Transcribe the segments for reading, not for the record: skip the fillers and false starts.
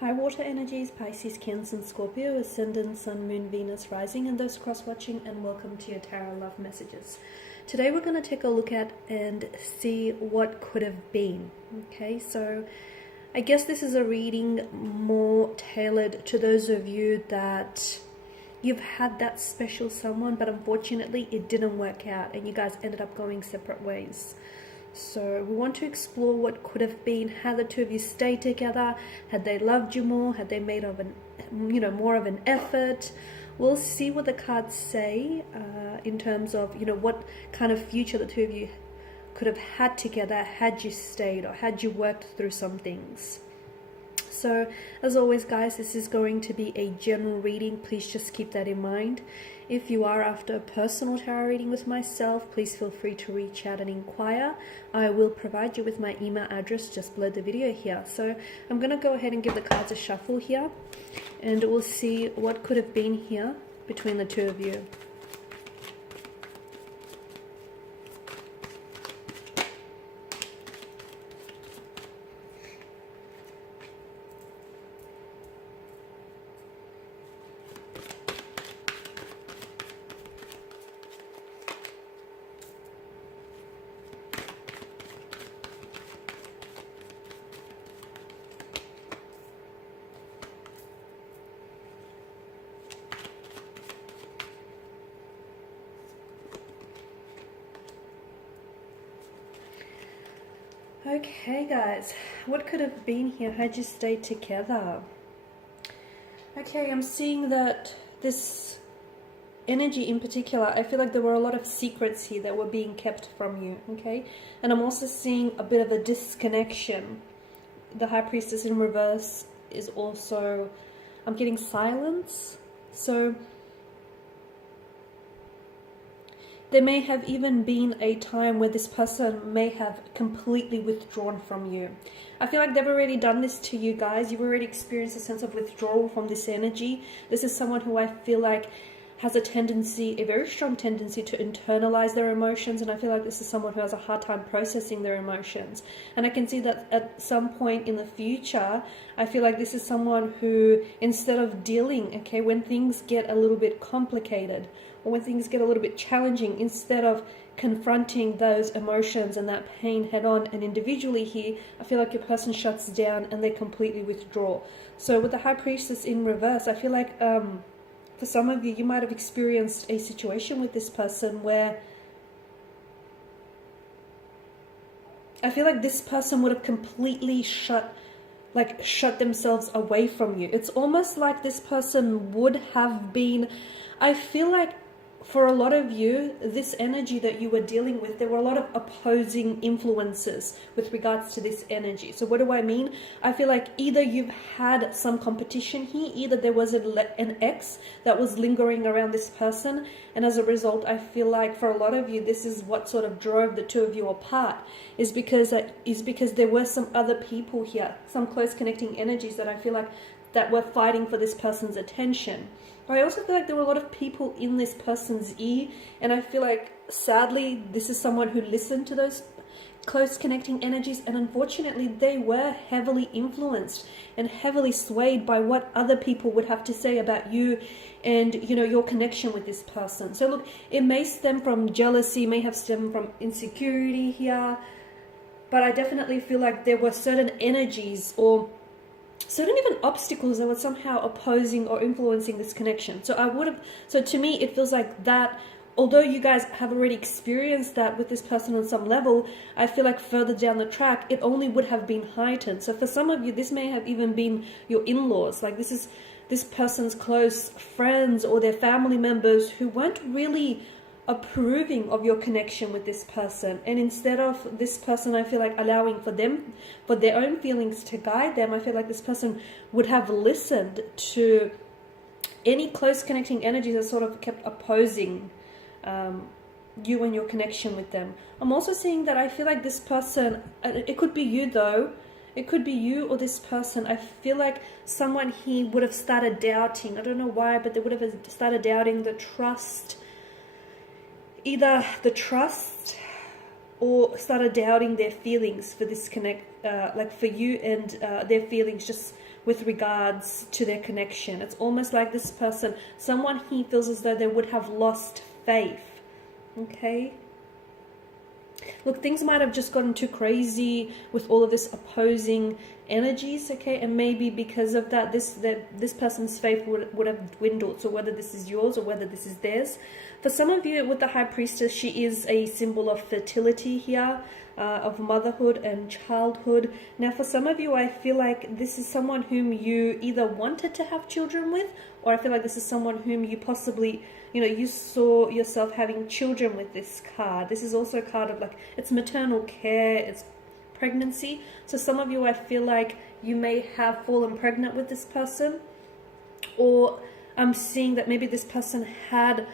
High water energies, Pisces, Cancer, and Scorpio, Ascendant, Sun, Moon, Venus, Rising, and those cross-watching, and welcome to your Tarot Love Messages. Today we're going to take a look at and see what could have been. Okay, so I guess this is a reading more tailored to those of you that you've had that special someone, but unfortunately it didn't work out and you guys ended up going separate ways. So we want to explore what could have been. Had the two of you stayed together? Had they loved you more? Had they made more of an effort? We'll see what the cards say in terms of what kind of future the two of you could have had together had you stayed or had you worked through some things. So as always, guys, this is going to be a general reading. Please just keep that in mind. If you are after a personal tarot reading with myself, please feel free to reach out and inquire. I will provide you with my email address just below the video here. So I'm going to go ahead and give the cards a shuffle here, and we'll see what could have been here between the two of you. Okay, guys, what could have been here had you stayed together? Okay, I'm seeing that this energy in particular, I feel like there were a lot of secrets here that were being kept from you, okay? And I'm also seeing a bit of a disconnection. The High Priestess in reverse is also, I'm getting silence. So there may have even been a time where this person may have completely withdrawn from you. I feel like they've already done this to you guys. You've already experienced a sense of withdrawal from this energy. This is someone who I feel like has a very strong tendency to internalize their emotions, and I feel like this is someone who has a hard time processing their emotions. And I can see that at some point in the future, I feel like this is someone who, instead of dealing, okay, when things get a little bit complicated, or when things get a little bit challenging, instead of confronting those emotions and that pain head on and individually here, I feel like your person shuts down and they completely withdraw. So with the High Priestess in reverse, I feel like for some of you, you might have experienced a situation with this person where I feel like this person would have completely shut themselves away from you. It's almost like this person would have been, I feel like for a lot of you, this energy that you were dealing with, there were a lot of opposing influences with regards to this energy. So what do I mean? I feel like either you've had some competition here, either there was an ex that was lingering around this person, and as a result, I feel like for a lot of you, this is what sort of drove the two of you apart, is because there were some other people here, some close connecting energies that I feel like that were fighting for this person's attention. I also feel like there were a lot of people in this person's ear, and I feel like sadly this is someone who listened to those close connecting energies, and unfortunately they were heavily influenced and heavily swayed by what other people would have to say about you and your connection with this person. So look, it may stem from jealousy, may have stemmed from insecurity here, but I definitely feel like there were certain energies or certain even obstacles that were somehow opposing or influencing this connection. So to me, it feels like that, although you guys have already experienced that with this person on some level, I feel like further down the track, it only would have been heightened. So for some of you, this may have even been your in-laws. Like this is this person's close friends or their family members who weren't really approving of your connection with this person, and instead of this person, I feel like allowing for their own feelings to guide them, I feel like this person would have listened to any close connecting energies that sort of kept opposing you and your connection with them. I'm also seeing that I feel like this person, it could be you though, it could be you or this person, I feel like someone here would have started doubting, I don't know why, but they would have started doubting the trust, either the trust or started doubting their feelings for this like for you, and their feelings just with regards to their connection. It's almost like this person, someone he feels as though they would have lost faith. Okay. Look, things might have just gotten too crazy with all of this opposing energies, okay? And maybe because of that, this person's faith would have dwindled. So whether this is yours or whether this is theirs. For some of you with the High Priestess, she is a symbol of fertility here, of motherhood and childhood. Now, for some of you, I feel like this is someone whom you either wanted to have children with, or I feel like this is someone whom you possibly, you know, you saw yourself having children with this card. This is also a card of like, it's maternal care, it's pregnancy. So some of you, I feel like you may have fallen pregnant with this person, or I'm seeing that maybe this person had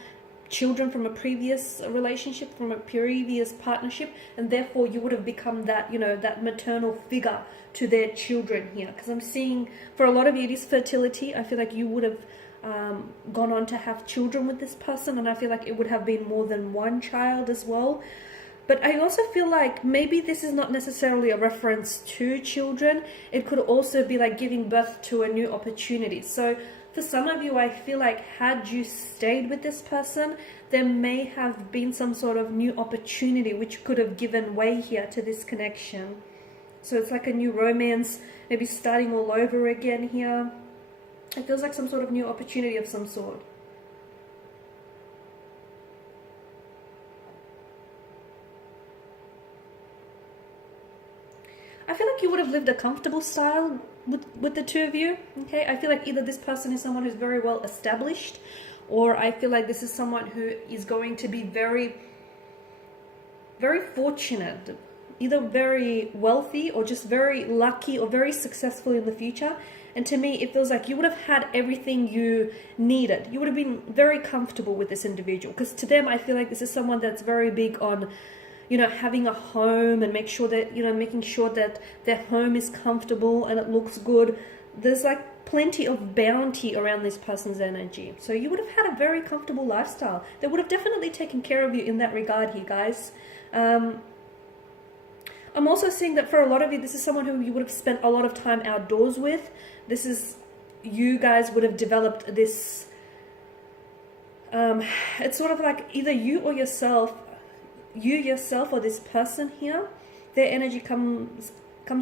children from a previous relationship, from a previous partnership, and therefore you would have become that, you know, that maternal figure to their children here. Because I'm seeing for a lot of you, it is fertility. I feel like you would have gone on to have children with this person, and I feel like it would have been more than one child as well. But I also feel like maybe this is not necessarily a reference to children. It could also be like giving birth to a new opportunity. So for some of you, I feel like had you stayed with this person, there may have been some sort of new opportunity which could have given way here to this connection. So it's like a new romance, maybe starting all over again here. It feels like some sort of new opportunity of some sort. I feel like you would have lived a comfortable style with the two of you, okay? I feel like either this person is someone who's very well established, or I feel like this is someone who is going to be very, very fortunate, either very wealthy or just very lucky or very successful in the future. And to me, it feels like you would have had everything you needed. You would have been very comfortable with this individual, because to them, I feel like this is someone that's very big on, you know, having a home and make sure that, you know, making sure that their home is comfortable and it looks good. There's like plenty of bounty around this person's energy. So you would have had a very comfortable lifestyle. They would have definitely taken care of you in that regard here, guys. I'm also seeing that for a lot of you, this is someone who you would have spent a lot of time outdoors with. This is, you guys would have developed this, it's sort of like either you yourself or this person here, their energy comes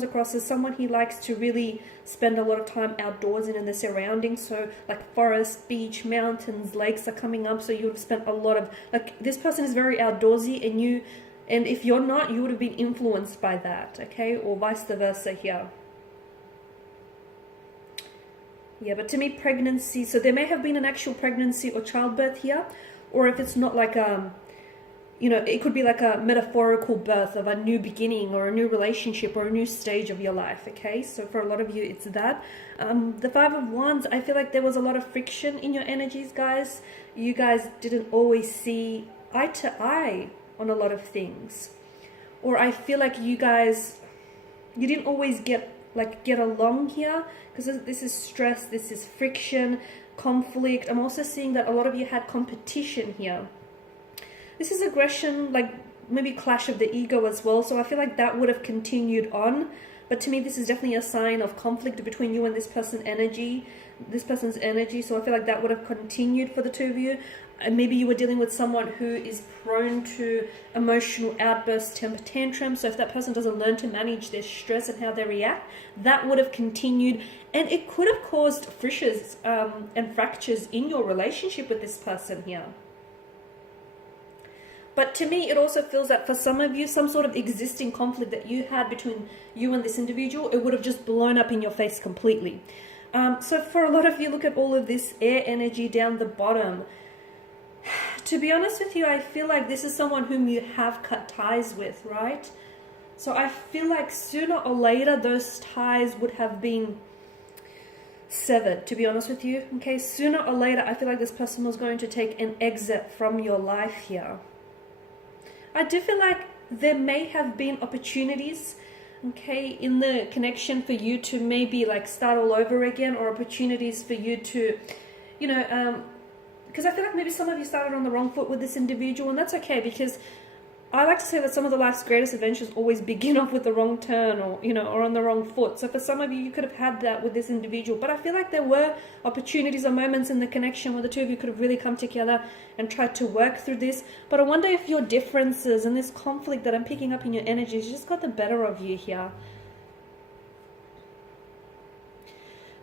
across as someone he likes to really spend a lot of time outdoors in the surroundings. So like forest, beach, mountains, lakes are coming up. So you would have spent a lot of, like, this person is very outdoorsy, and if you're not, you would have been influenced by that, okay? Or vice versa here. Yeah, but to me, pregnancy, so there may have been an actual pregnancy or childbirth here, or if it's not like you know, it could be like a metaphorical birth of a new beginning or a new relationship or a new stage of your life, okay? So for a lot of you, it's that. The Five of Wands, I feel like there was a lot of friction in your energies, guys. You guys didn't always see eye to eye on a lot of things. Or I feel like you didn't always get along here, because this is stress, this is friction, conflict. I'm also seeing that a lot of you had competition here. This is aggression, like maybe clash of the ego as well. So I feel like that would have continued on. But to me, this is definitely a sign of conflict between you and this person's energy. So I feel like that would have continued for the two of you. And maybe you were dealing with someone who is prone to emotional outbursts, temper tantrums. So if that person doesn't learn to manage their stress and how they react, that would have continued. And it could have caused fissures and fractures in your relationship with this person here. But to me, it also feels that for some of you, some sort of existing conflict that you had between you and this individual, it would have just blown up in your face completely. So for a lot of you, look at all of this air energy down the bottom. To be honest with you, I feel like this is someone whom you have cut ties with, right? So I feel like sooner or later, those ties would have been severed, to be honest with you. Okay, sooner or later, I feel like this person was going to take an exit from your life here. I do feel like there may have been opportunities, okay, in the connection for you to maybe like start all over again, or opportunities for you to, you know, because I feel like maybe some of you started on the wrong foot with this individual, and that's okay, because I like to say that some of the life's greatest adventures always begin off with the wrong turn, or, you know, or on the wrong foot. So for some of you, you could have had that with this individual. But I feel like there were opportunities or moments in the connection where the two of you could have really come together and tried to work through this. But I wonder if your differences and this conflict that I'm picking up in your energies just got the better of you here.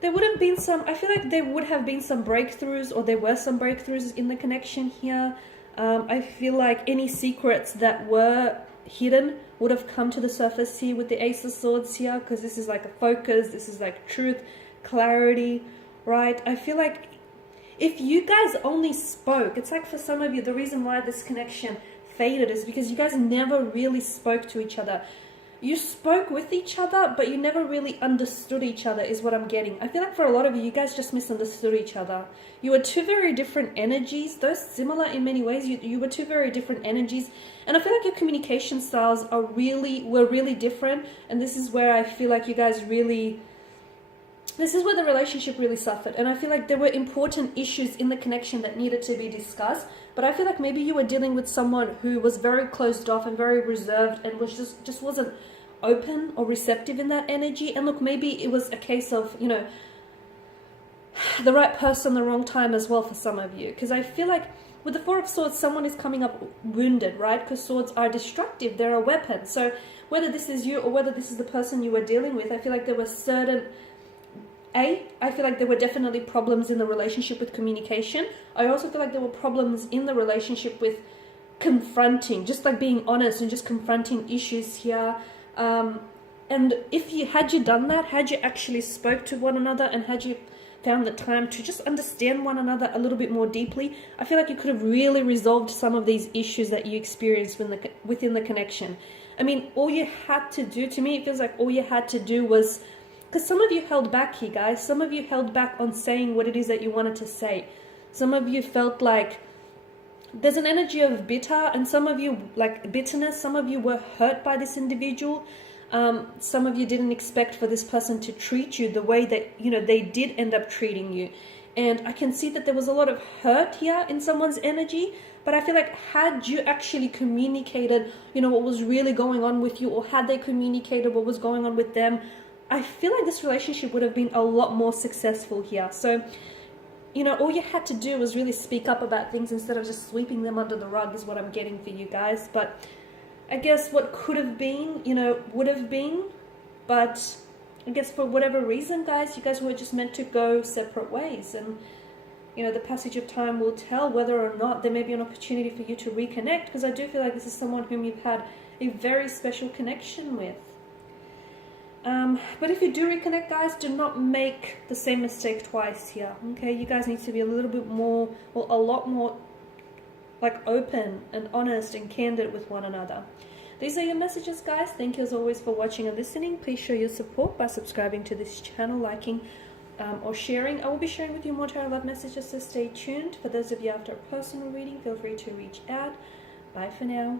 There would have been some, I feel like there would have been some breakthroughs, or there were some breakthroughs in the connection here. I feel like any secrets that were hidden would have come to the surface here with the Ace of Swords here, because this is like a focus, this is like truth, clarity, right? I feel like if you guys only spoke, it's like for some of you, the reason why this connection faded is because you guys never really spoke to each other. You spoke with each other, but you never really understood each other, is what I'm getting. I feel like for a lot of you, you guys just misunderstood each other. You were two very different energies, though similar in many ways. You were two very different energies. And I feel like your communication styles were really different. And this is where I feel like you guys really... This is where the relationship really suffered. And I feel like there were important issues in the connection that needed to be discussed. But I feel like maybe you were dealing with someone who was very closed off and very reserved and was just wasn't open or receptive in that energy. And look, maybe it was a case of, you know, the right person, the wrong time as well for some of you. Because I feel like with the Four of Swords, someone is coming up wounded, right? Because swords are destructive. They're a weapon. So whether this is you or whether this is the person you were dealing with, I feel like there were certain... I feel like there were definitely problems in the relationship with communication. I also feel like there were problems in the relationship with confronting, just like being honest and just confronting issues here. And if you had done that, had you actually spoke to one another and had you found the time to just understand one another a little bit more deeply, I feel like you could have really resolved some of these issues that you experienced within the connection. I mean, all you had to do, to me, it feels like all you had to do was... Because some of you held back here, guys. Some of you held back on saying what it is that you wanted to say. Some of you felt like there's an energy of bitter, and some of you, like bitterness, some of you were hurt by this individual. Some of you didn't expect for this person to treat you the way that, you know, they did end up treating you. And I can see that there was a lot of hurt here in someone's energy. But I feel like had you actually communicated, you know, what was really going on with you, or had they communicated what was going on with them, I feel like this relationship would have been a lot more successful here. So, you know, all you had to do was really speak up about things instead of just sweeping them under the rug is what I'm getting for you guys. But I guess what could have been, you know, would have been. But I guess for whatever reason, guys, you guys were just meant to go separate ways. And, you know, the passage of time will tell whether or not there may be an opportunity for you to reconnect. Because I do feel like this is someone whom you've had a very special connection with. But if you do reconnect, guys, do not make the same mistake twice here, okay? You guys need to be a little bit more, or a lot more, like, open and honest and candid with one another. These are your messages, guys. Thank you as always for watching and listening. Please show your support by subscribing to this channel, liking or sharing. I will be sharing with you more tarot love messages, so stay tuned. For those of you after a personal reading, feel free to reach out. Bye for now.